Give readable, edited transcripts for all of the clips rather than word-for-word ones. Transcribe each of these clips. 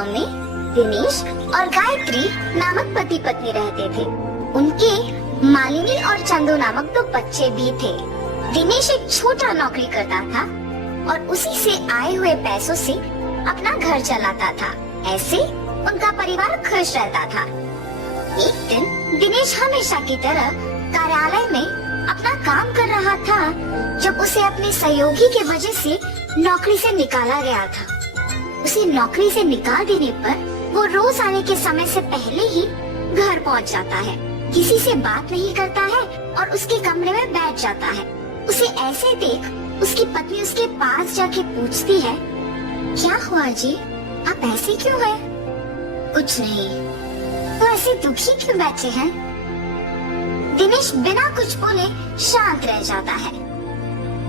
गांव में दिनेश और गायत्री नामक पति पत्नी रहते थे। उनके मालिनी और चंदू नामक 2 बच्चे भी थे। दिनेश एक छोटा नौकरी करता था और उसी से आए हुए पैसों से अपना घर चलाता था। ऐसे उनका परिवार खुश रहता था। एक दिन दिनेश हमेशा की तरह कार्यालय में अपना काम कर रहा था जब उसे अपने सहयोगी के वजह से नौकरी से निकाला गया था। उसे नौकरी से निकाल देने पर वो रोज आने के समय से पहले ही घर पहुंच जाता है, किसी से बात नहीं करता है और उसके कमरे में बैठ जाता है। उसे ऐसे देख उसकी पत्नी उसके पास जाके पूछती है, क्या हुआ जी, आप ऐसे क्यों हैं? कुछ नहीं। तो ऐसे दुखी क्यों बैठे हैं? दिनेश बिना कुछ बोले शांत रह जाता है।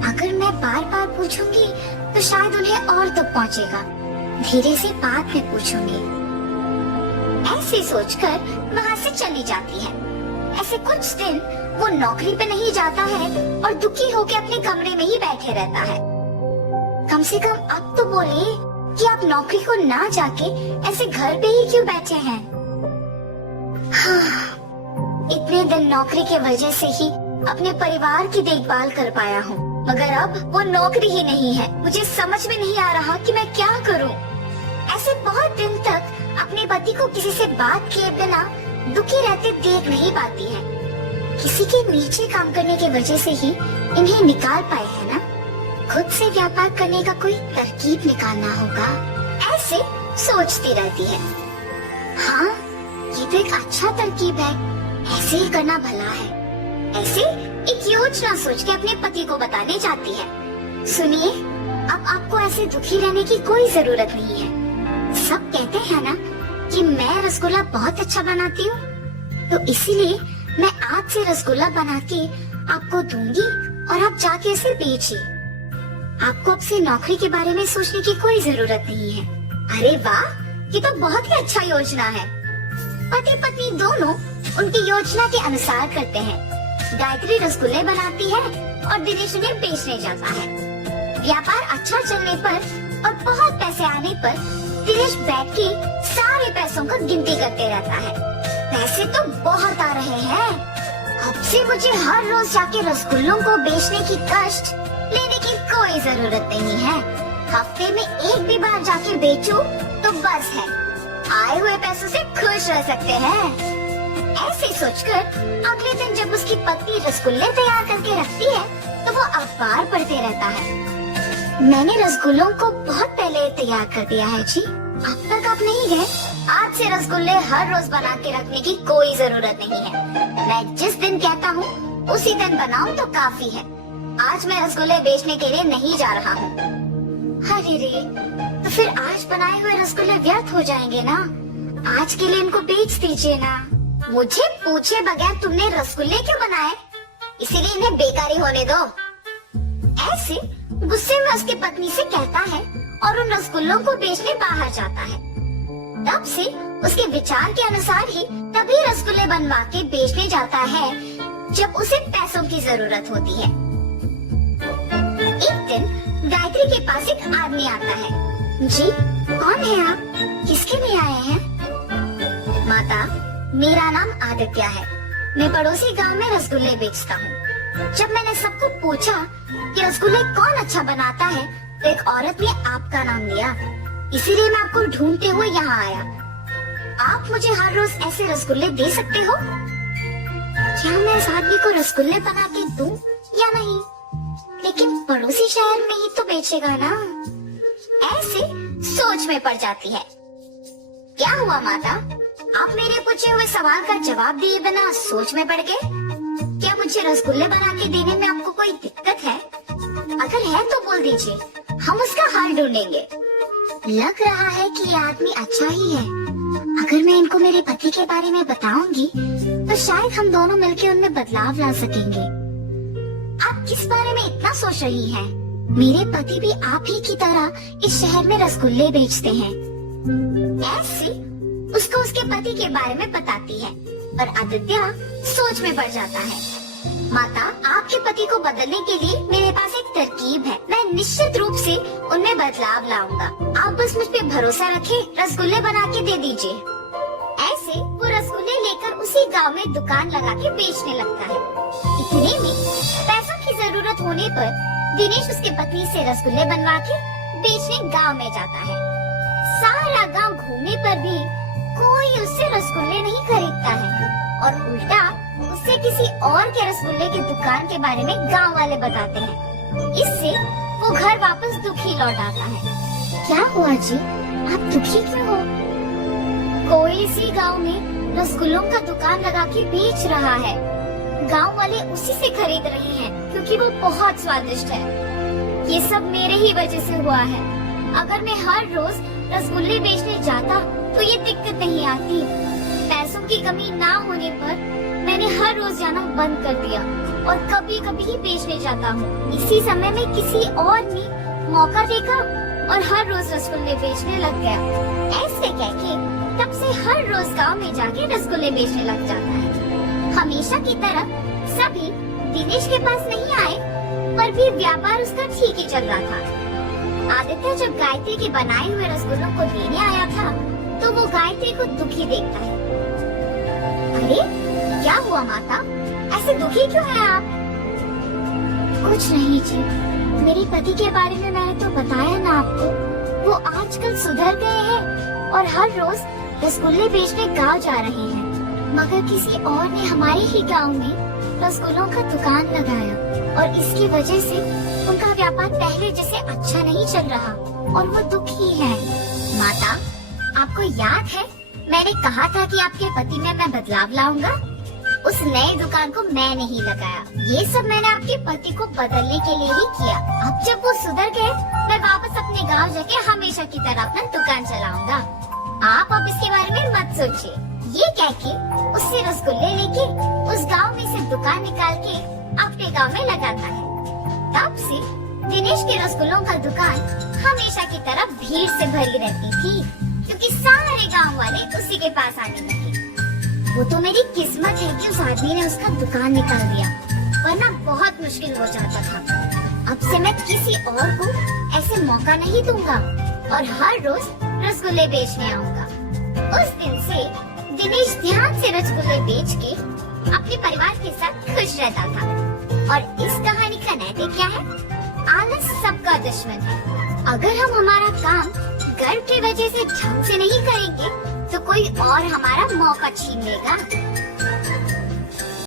अगर मैं बार बार पूछूंगी तो शायद उन्हें और दुख पहुंचेगा। धीरे से बाद में पूछूंगी। ऐसे सोचकर वहाँ से चली जाती है। ऐसे कुछ दिन वो नौकरी पे नहीं जाता है और दुखी होकर अपने कमरे में ही बैठे रहता है। कम से कम अब तो बोले कि आप नौकरी को ना जाके ऐसे घर पे ही क्यों बैठे हैं? हाँ, इतने दिन नौकरी के वजह से ही अपने परिवार की देखभाल कर पाया हूँ, मगर अब वो नौकरी ही नहीं है। मुझे समझ में नहीं आ रहा कि मैं क्या करूँ। ऐसे बहुत दिन तक अपने पति को किसी से बात किए बिना दुखी रहते देख नहीं पाती है। किसी के नीचे काम करने की वजह से ही इन्हें निकाल पाए है ना। खुद से व्यापार करने का कोई तरकीब निकालना होगा, ऐसे सोचती रहती है। हाँ, ये तो एक अच्छा तरकीब है, ऐसे ही करना भला है। ऐसे एक योजना सोच के अपने पति को बताने जाती है। सुनिए, अब आपको ऐसे दुखी रहने की कोई जरूरत नहीं है। सब कहते हैं ना कि मैं रसगुल्ला बहुत अच्छा बनाती हूँ, तो इसीलिए मैं आज से रसगुल्ला बना के आपको दूंगी और आप जाके इसे बेचिए। आपको अब से नौकरी के बारे में सोचने की कोई जरूरत नहीं है। अरे वाह, ये तो बहुत ही अच्छा योजना है। पति पत्नी दोनों उनकी योजना के अनुसार करते हैं। गायत्री रसगुल्ले बनाती है और दिनेश उन्हें बेचने जाता है। व्यापार अच्छा चलने पर और बहुत पैसे आने पर दिनेश बैठ के सारे पैसों को गिनती करते रहता है। पैसे तो बहुत आ रहे हैं। अब से मुझे हर रोज जाके रसगुल्लों को बेचने की कष्ट लेने की कोई जरूरत नहीं है। हफ्ते में एक भी बार जाके बेचूं तो बस है। आए हुए पैसों से खुश रह सकते हैं। ऐसे सोचकर अगले दिन जब उसकी पत्नी रसगुल्ले तैयार करके रखती है तो वो अखबार पढ़ते रहता है। मैंने रसगुल्लों को बहुत पहले तैयार कर दिया है जी, अब तक आप नहीं गए। आज से रसगुल्ले हर रोज बना के रखने की कोई जरूरत नहीं है। मैं जिस दिन कहता हूँ उसी दिन बनाऊं तो काफी है। आज मैं रसगुल्ले बेचने के लिए नहीं जा रहा हूँ। अरे रे, तो फिर आज बनाए हुए रसगुल्ले व्यर्थ हो जाएंगे ना। आज के लिए इनको बेच दीजिए ना। मुझे पूछे बगैर तुमने रसगुल्ले क्यों बनाए? इसीलिए इन्हें बेकारी होने दो। ऐसे गुस्से में उसकी पत्नी से कहता है और उन रसगुल्लों को बेचने बाहर जाता है। तब से उसके विचार के अनुसार ही तभी रसगुल्ले बनवा के बेचने जाता है जब उसे पैसों की जरूरत होती है। एक दिन गायत्री के पास एक आदमी आता है। जी, कौन है आप? किसके लिए आए हैं? माता, मेरा नाम आदित्य है। मैं पड़ोसी गांव में रसगुल्ले बेचता हूँ। जब मैंने सबको पूछा कि रसगुल्ले कौन अच्छा बनाता है तो एक औरत ने आपका नाम लिया, इसीलिए मैं आपको ढूंढते हुए यहाँ आया। आप मुझे हर रोज ऐसे रसगुल्ले दे सकते हो? क्या मैं इस आदमी को रसगुल्ले बना के दूं या नहीं? लेकिन पड़ोसी शहर में ही तो बेचेगा ना। ऐसे सोच में पड़ जाती है। क्या हुआ माता, आप मेरे पूछे हुए सवाल का जवाब दिए बिना सोच में पड़ गए? क्या मुझे रसगुल्ले बना के देने में आपको कोई दिक्कत है? अगर है तो बोल दीजिए, हम उसका हल ढूंढेंगे। लग रहा है कि ये आदमी अच्छा ही है। अगर मैं इनको मेरे पति के बारे में बताऊंगी तो शायद हम दोनों मिलकर उनमें बदलाव ला सकेंगे। आप किस बारे में इतना सोच रही हैं? मेरे पति भी आप ही की तरह इस शहर में रसगुल्ले बेचते हैं। ऐसे उसको उसके पति के बारे में बताती है और आदित्य सोच में पड़ जाता है। माता, आपके पति को बदलने के लिए मेरे पास एक तरकीब है। मैं निश्चित रूप से उनमें बदलाव लाऊंगा। आप बस मुझ पे भरोसा रखें, रसगुल्ले बना के दे दीजिए। ऐसे वो रसगुल्ले लेकर उसी गांव में दुकान लगा के बेचने लगता है। इतने में पैसों की जरूरत होने पर दिनेश उसके पत्नी से रसगुल्ले बनवा के बेचने गांव में जाता है। सारा गांव घूमने पर भी कोई उससे रसगुल्ले नहीं खरीदता है और उल्टा उससे किसी और के रसगुल्ले की दुकान के बारे में गांव वाले बताते हैं। इससे वो घर वापस दुखी लौट आता है। क्या हुआ जी, आप दुखी क्यों हो? कोई इसी गांव में रसगुल्लों का दुकान लगा के बेच रहा है। गांव वाले उसी से खरीद रहे हैं क्योंकि वो बहुत स्वादिष्ट है। ये सब मेरे ही वजह से हुआ है। अगर मैं हर रोज रसगुल्ले बेचने जाता तो ये दिक्कत नहीं आती। पैसों की कमी ना होने पर मैंने हर रोज जाना बंद कर दिया और कभी कभी ही बेचने जाता हूँ। इसी समय में किसी और ने मौका देखा और हर रोज रसगुल्ले बेचने लग गया। ऐसे कह के तब से हर रोज गांव में जाके रसगुल्ले बेचने लग जाता है। हमेशा की तरह सभी दिनेश के पास नहीं आए, पर भी व्यापार उसका ठीक ही चल रहा था। आदित्य जब गायत्री के बनाए हुए रसगुल्लों को लेने आया था तो वो गायत्री को दुखी देखता है। अरे क्या हुआ माता, ऐसे दुखी क्यों है आप? कुछ नहीं जी, मेरे पति के बारे में मैंने तो बताया ना आपको। वो आजकल सुधर गए हैं और हर रोज रसगुल्ले बेचने गांव जा रहे हैं। मगर किसी और ने हमारे ही गांव में रसगुल्लों का दुकान लगाया और इसकी वजह से उनका व्यापार पहले जैसे अच्छा नहीं चल रहा और वो दुखी है। माता, आपको याद है मैंने कहा था कि आपके पति में मैं बदलाव लाऊंगा? उस नए दुकान को मैंने ही लगाया। ये सब मैंने आपके पति को बदलने के लिए ही किया। अब जब वो सुधर गए, मैं वापस अपने गांव जाके हमेशा की तरह अपना दुकान चलाऊंगा। आप अब इसके बारे में मत सोचिए। ये कह के उससे रसगुल्ले लेके उस गांव में से दुकान निकाल के अपने गांव में लगाता है। तब से दिनेश के रसगुल्लों का दुकान हमेशा की तरह भीड़ से भरी रहती थी, क्योंकि सारे गांव वाले उसी के पास आने लगे। वो तो मेरी किस्मत है कि उस आदमी ने उसका दुकान निकाल दिया, वरना बहुत मुश्किल हो जाता था। अब से मैं किसी और को ऐसे मौका नहीं दूंगा और हर रोज रसगुल्ले बेचने आऊंगा। उस दिन से दिनेश ध्यान से रसगुल्ले बेच के अपने परिवार के साथ खुश रहता था। और इस कहानी का नैतिक क्या है? आलस सबका दुश्मन है। अगर हम हमारा काम गर्व की वजह से ढंग से नहीं करेंगे तो कोई और हमारा मौका छीन लेगा।